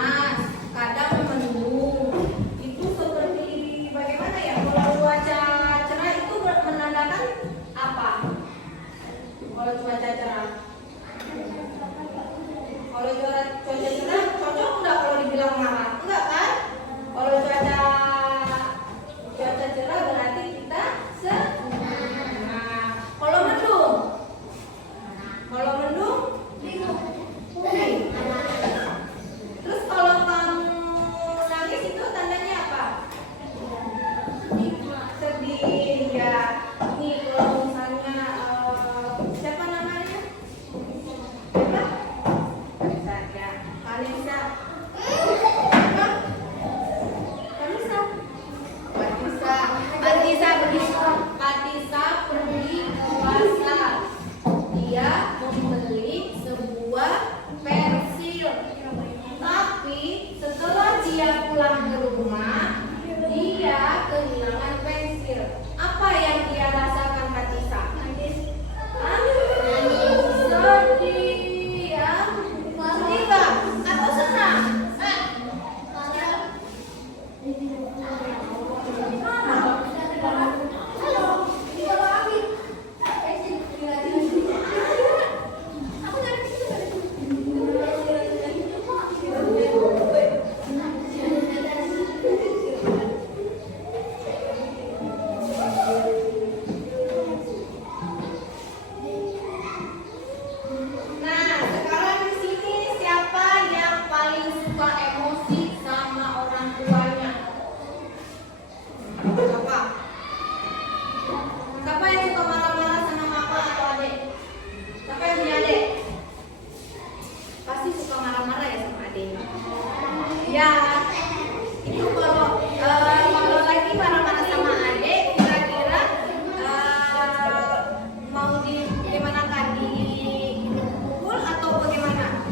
panas, kadang mendung. Itu seperti bagaimana ya? Kalau cuaca cerah itu menandakan apa? Kalau cuaca cerah. Kalau cuaca cerah cocok nggak kalau dibilang marah? Enggak kan? Kalau cuaca cerah berarti kita senang. Kalau mendung? Kalau mendung? Sedih. Terus kalau kamu nangis itu tandanya apa? Sedih ya. Nih kalau misalnya siapa namanya? Siapa? Bisa ya. Kalian bisa. Fatisa pergi puasa. Dia membeli sebuah pensil. Tapi setelah dia pulang ke rumah, dia kehilangan pensil. Apa yang dia rasakan, Fatisa? Sedih ya. Sedih nggak? Atau senang? Ya, itu kalau lagi marah-marah sama adik, kira-kira mau gimana tadi, pukul atau bagaimana?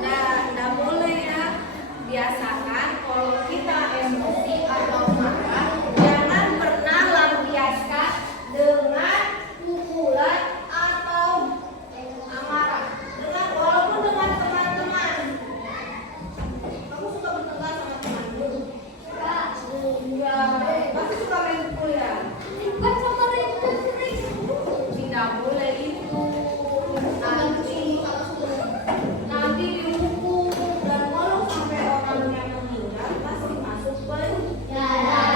Nggak boleh ya. Biasakan kalau kita emosi atau marah, jangan pernah lampiaskan dengan pukulan atau amarah. Walaupun dengan teman-teman. Kamu suka bertengkar sama temanmu? Enggak. Pasti suka main pukul ya? Bukan sama main pukul. Tidak boleh itu. Nanti dihukum. Dan kalau sampai orangnya meninggal, pasti masuk penjara.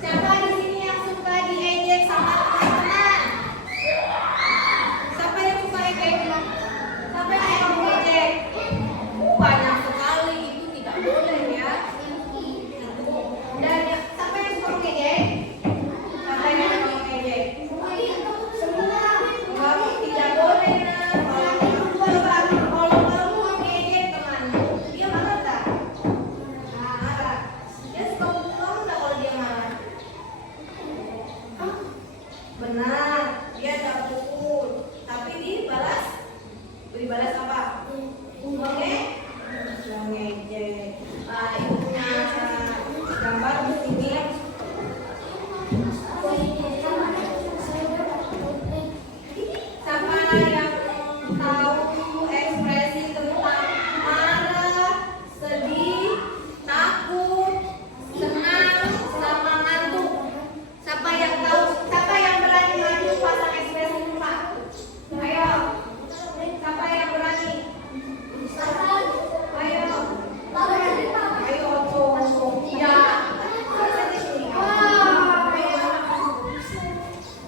Siapa di sini yang suka diejek sama teman-teman? Siapa yang suka ejek? Siapa yang suka mengejek? Banyak sekali, itu tidak boleh ya. Dan siapa yang suka mengejek? Siapa yang suka mengejek? Kamu tidak boleh nah. Kalau kamu mengejek temanmu, dia marah tak? Marah. Dia suka pukul kamu tak kalau dia marah? Benar, dia tak pukul. Tapi dibalas apa? Mengejek. Ibu punya gambar di sini. Siapa yang tahu ekspresi tentang marah, sedih, takut, senang, sama ngantuk? Siapa yang tahu? Siapa yang berani maju pasang ekspresi muka? Ayo. Siapa yang berani? Ayo. Ayo, tuh. Ya.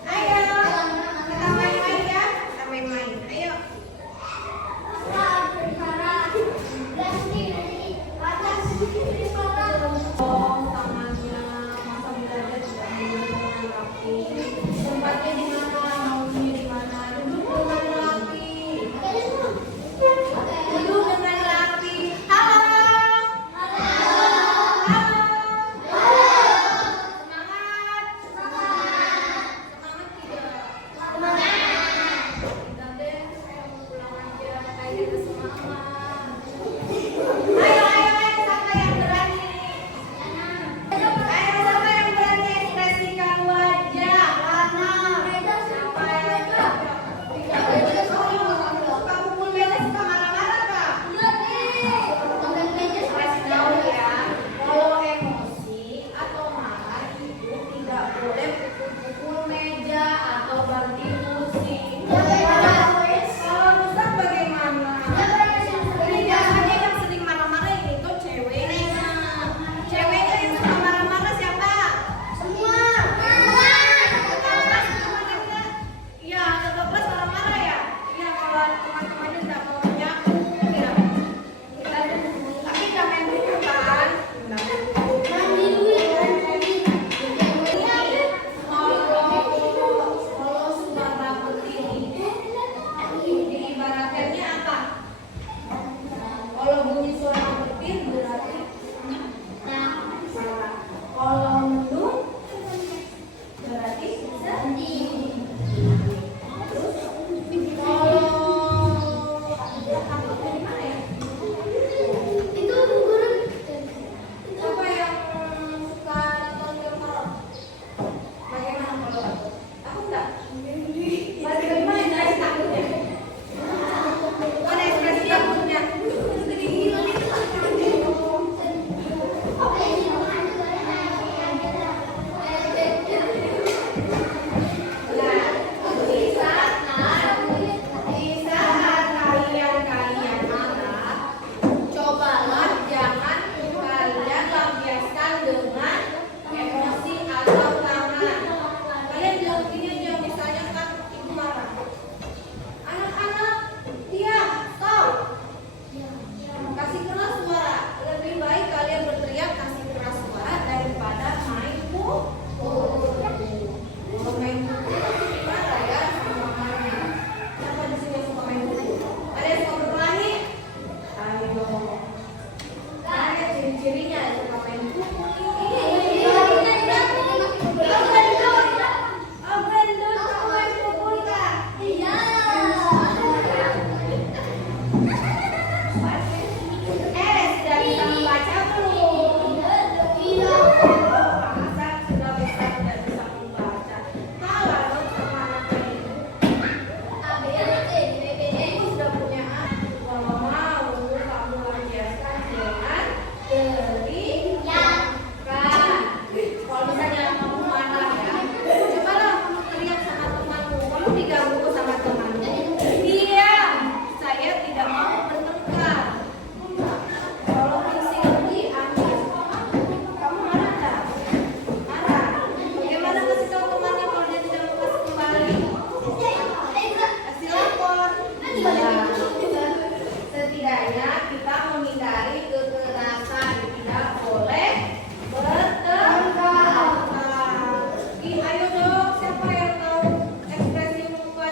Ayo. Kita main-main ya. Kita main-main. Ayo. Tangannya, masa belajar tidak menggunakan kaki. Tempatnya di mana? Maunya di mana? Duduk dengan rapi. Duduk dengan rapi. Halo. Halo. Semangat. Semangat tidak? Tidak deh, saya mau pulang aja. Kayaknya semangat. Ayo, siapa yang berani? Ayo, siapa yang berani ekspresikan wajah? boleh pukul meja atau banting kursi. Kalau rusak bagaimana? Ini biasanya yang sering marah-marah ini tuh ceweknya. Ceweknya yang suka marah-marah siapa? Ya, tetap marah-marah ya. Ya, kalau teman-temannya tidak mau menyaku, ya. Tapi jangan main dulu kan. Kalau suara petir itu diibaratkannya apa? Kalau bunyi suara petir berarti salah. Kalau mendung berarti sedih. Terus kalau takut dari mana ya? Siapa yang suka nonton film horor? Bagaimana kalau takut? Takut nggak? Bagaimana ekspresi takutnya? Mana ekspresi takutnya? Nah, di saat kalian marah, cobalah jangan kalian lampiaskan dengan emosi atau tangan. Kalian bilang gini aja, misalnya kan ibu marah. Anak-anak, diam, stop. Kasih keras suara. Lebih baik kalian berteriak kasih keras suara daripada main pukul. Kalau main pukul pasti marah ya sama mamanya. Siapa di sini yang suka main pukul? Ada yang suka berkelahi? Ayo. Ada ciri-cirinya yang suka main pukul ini. Sudah bisa membaca belum? Masa sudah tidak bisa membaca? Kalah dong sama anak ini. Ibu sudah punya anak. Kalau mau kamu lampiaskan dengan teriakan. Kalau misalnya kamu marah ya, cobalah kamu teriak sama temanmu. Kamu diganggu sama temanmu. Diam, saya tidak mau bertengkar. Kalau isi lagi ambil. Kamu marah nggak? Marah. Bagaimana kasih tahu temannya kalau dia tidak mau kasih kembali? Kasih lapor. Setidaknya kita menghindari kekerasan. Tidak boleh bertengkar. Ayo dong, siapa yang tahu ekspresi muka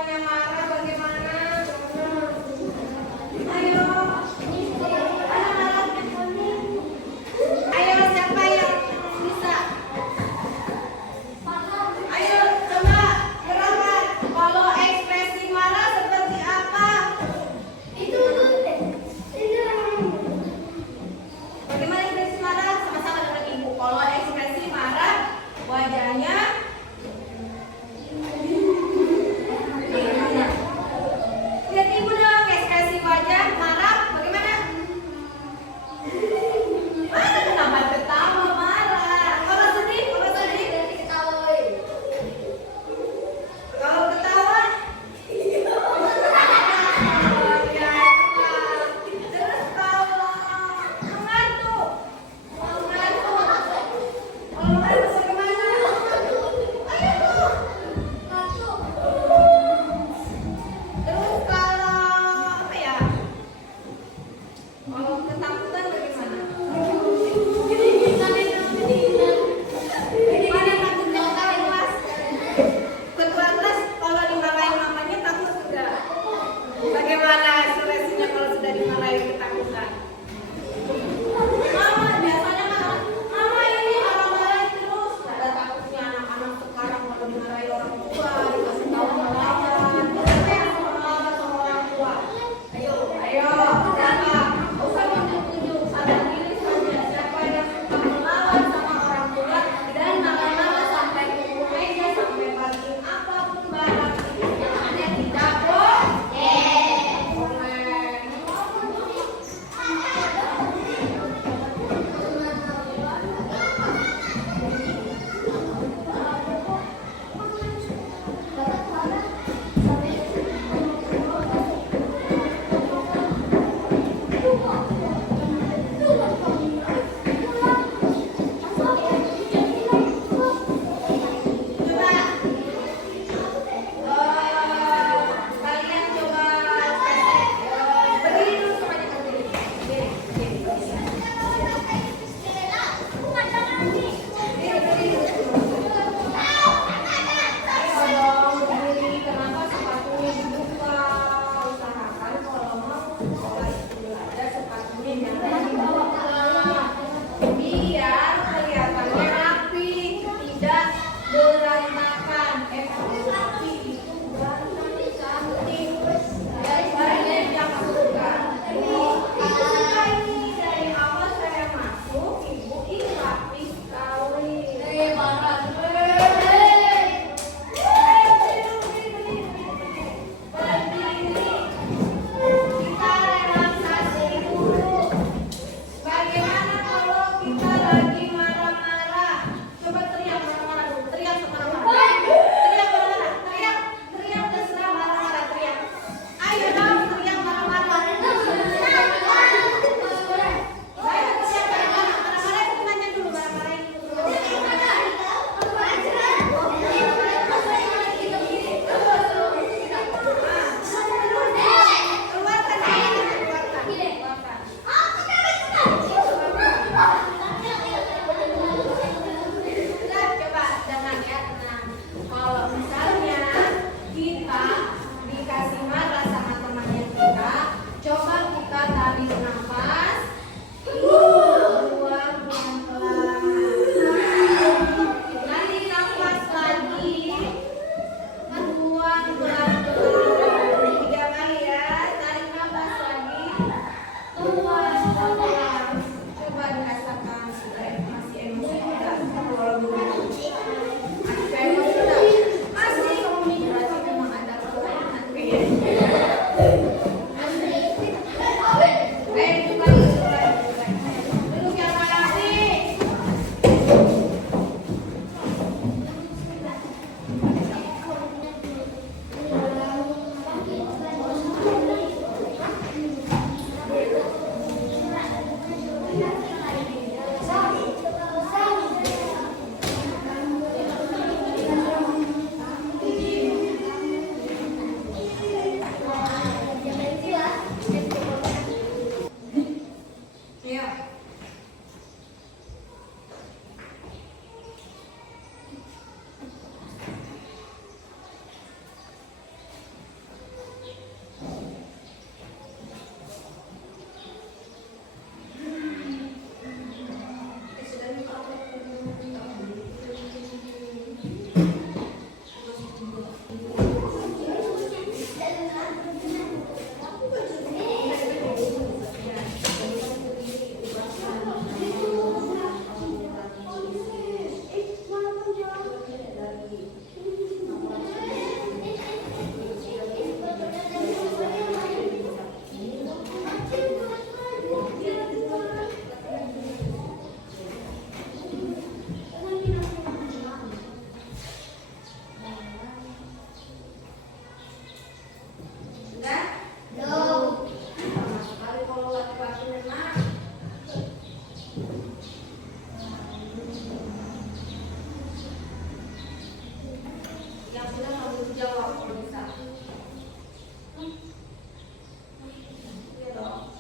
yang sudah kamu jawab kalau bisa. Iya dong.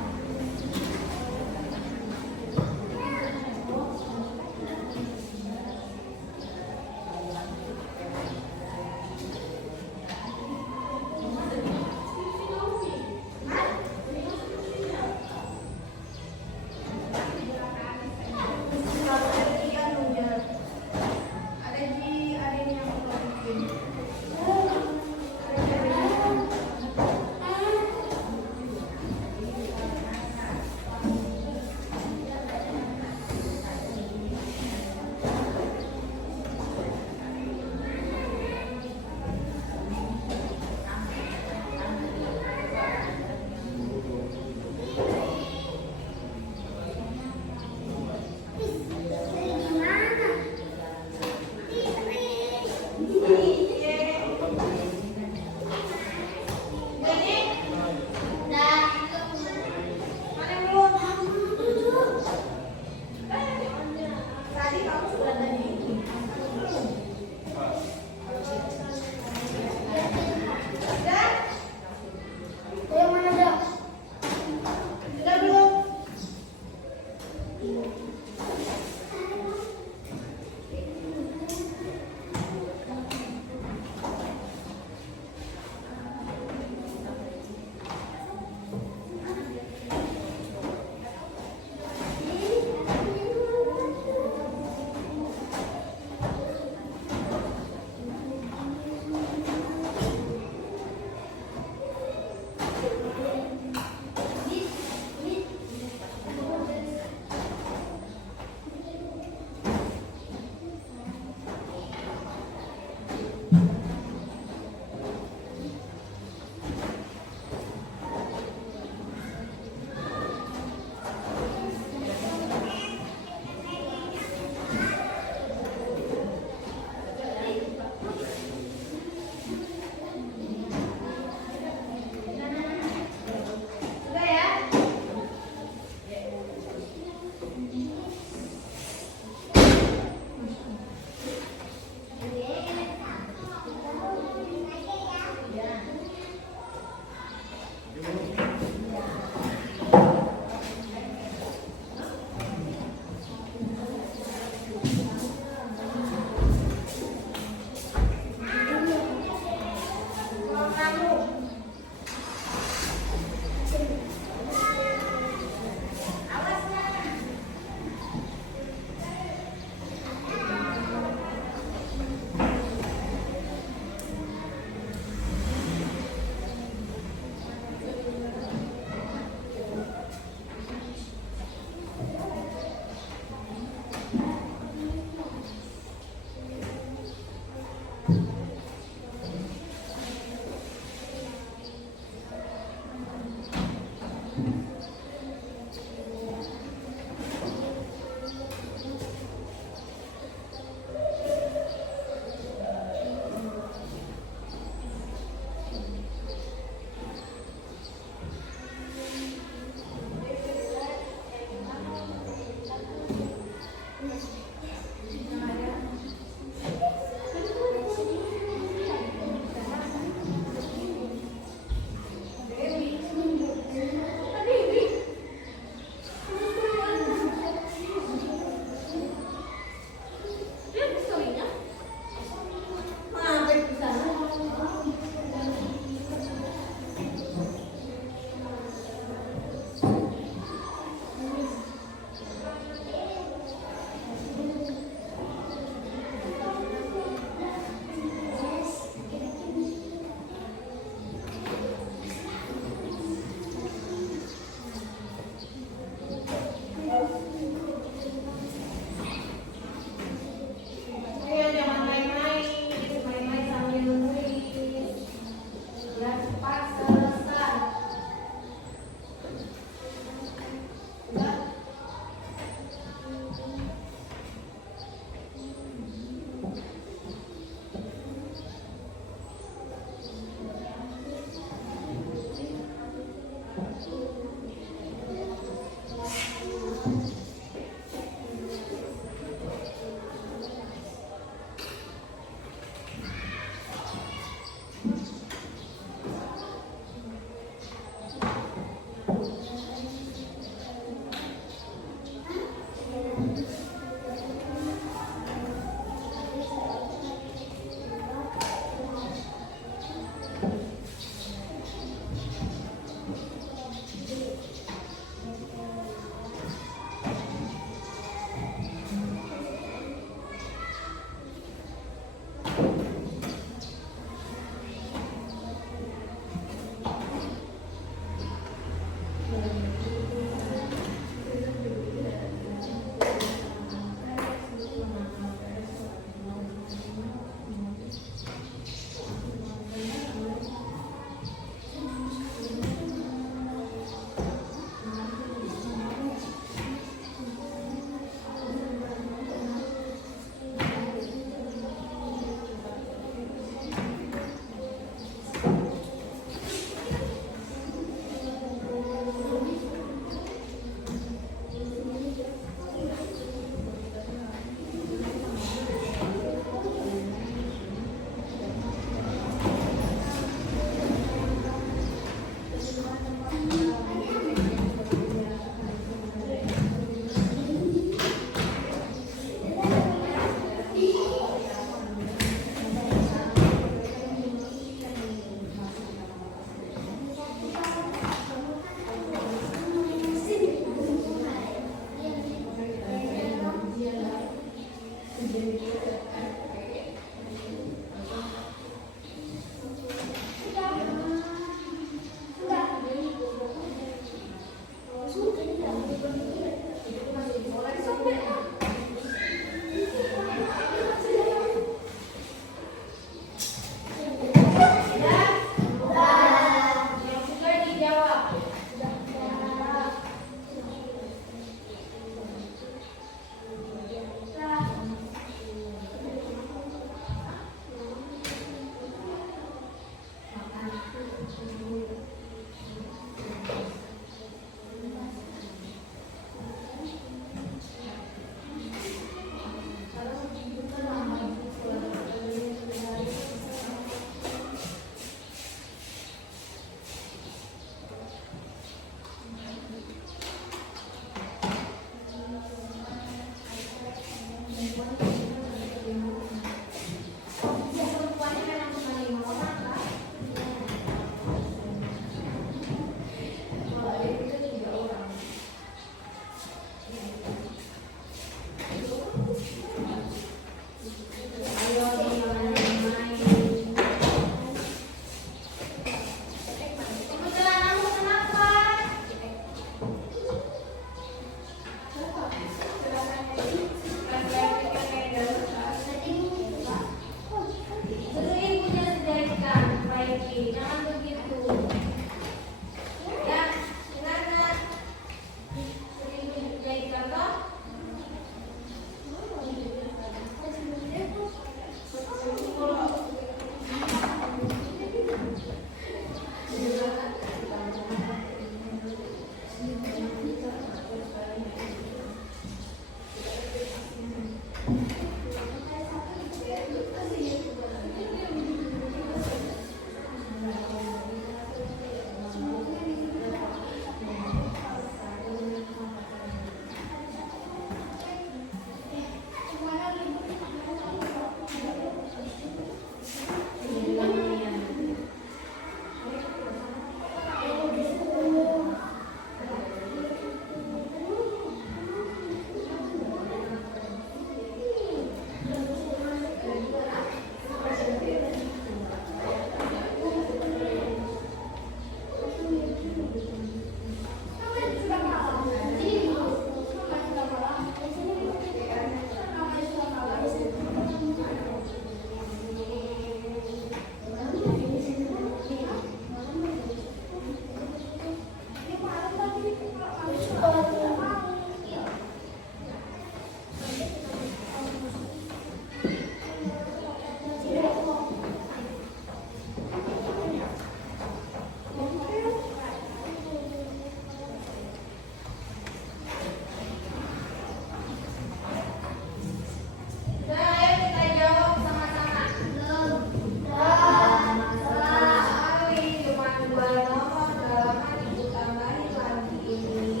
dengan dua nomor dalaman ibu tambahin lagi ini.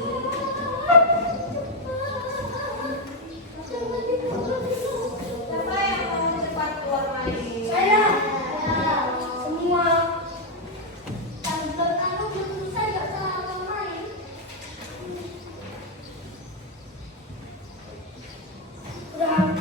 Siapa yang mau cepat keluar main? Saya. Semua. Kalau kamu belum bisa nggak salah main. Udah.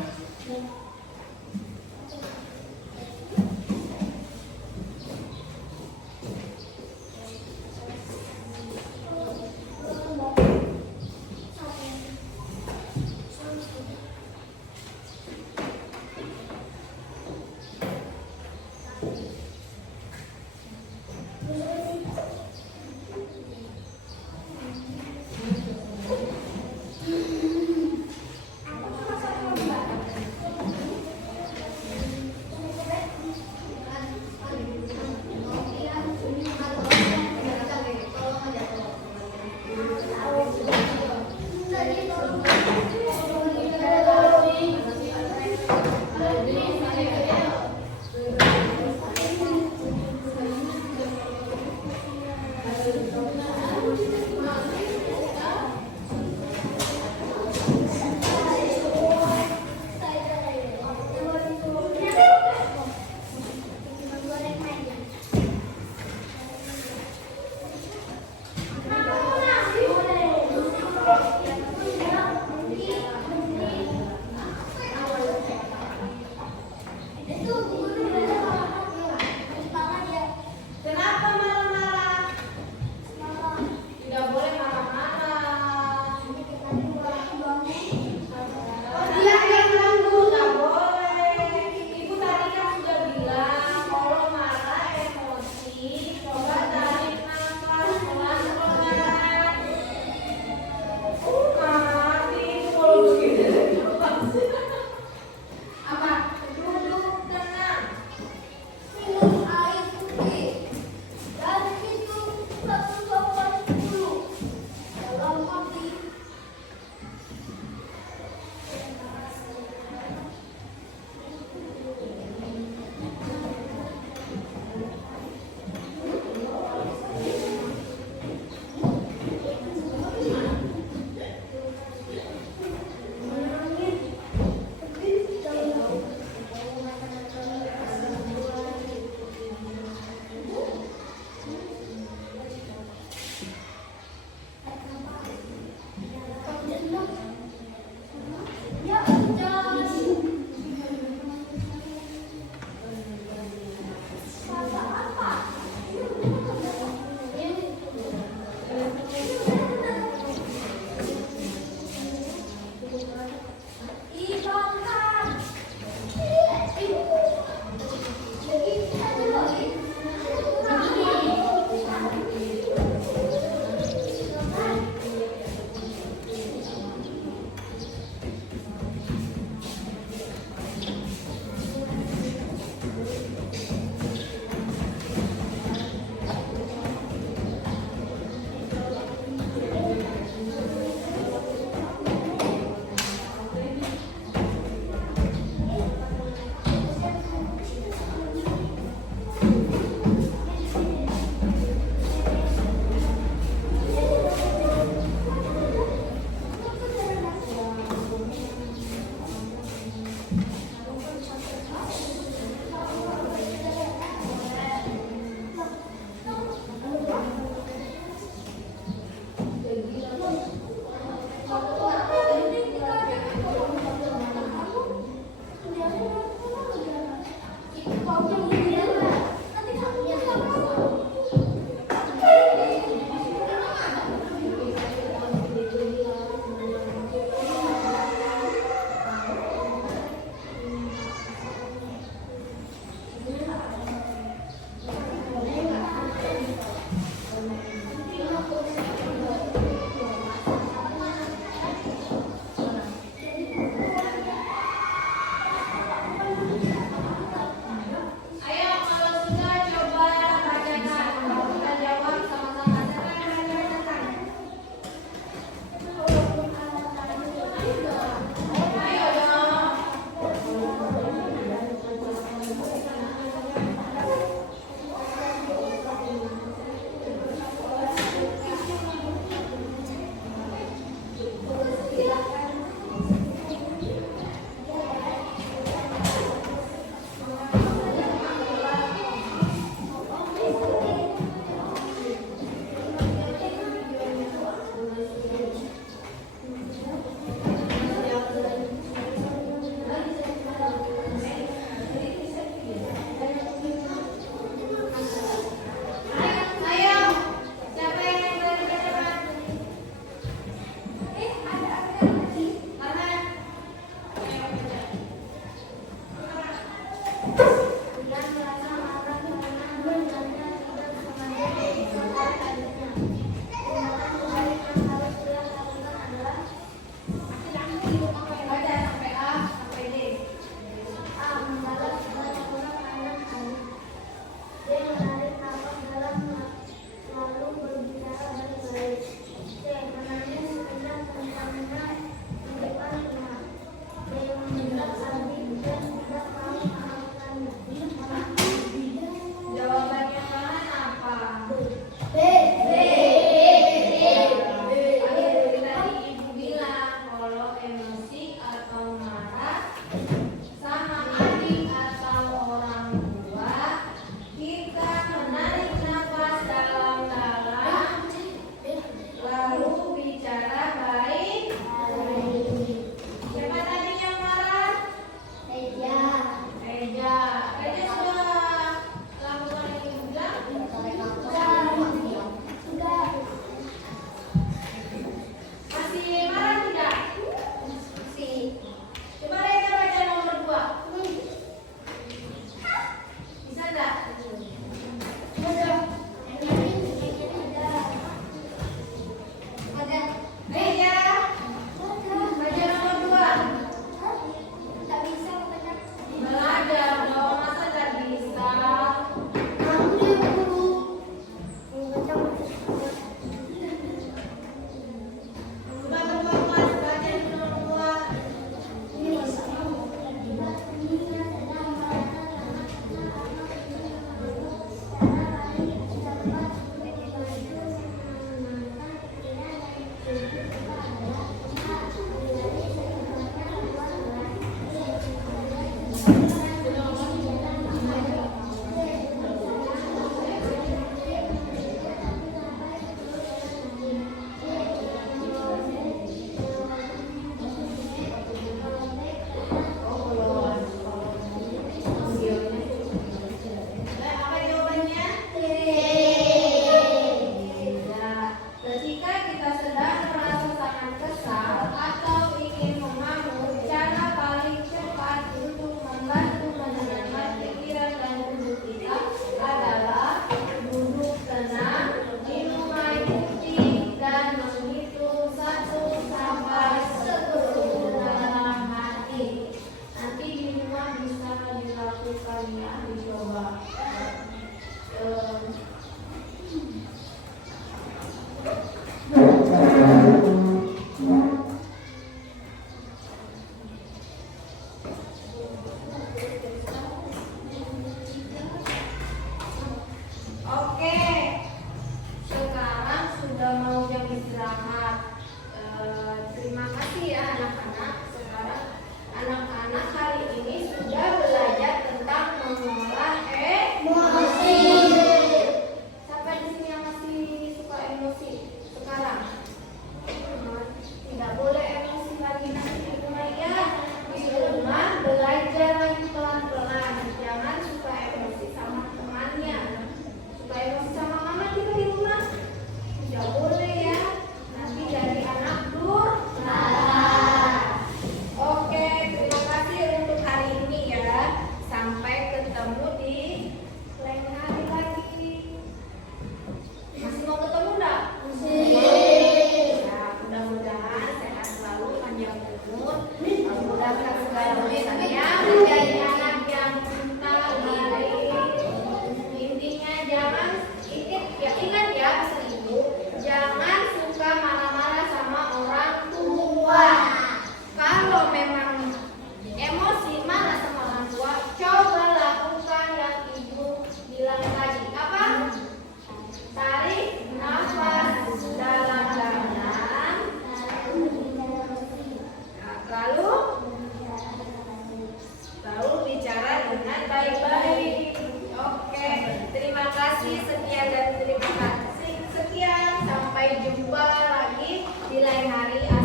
Sampai jumpa lagi di lain hari.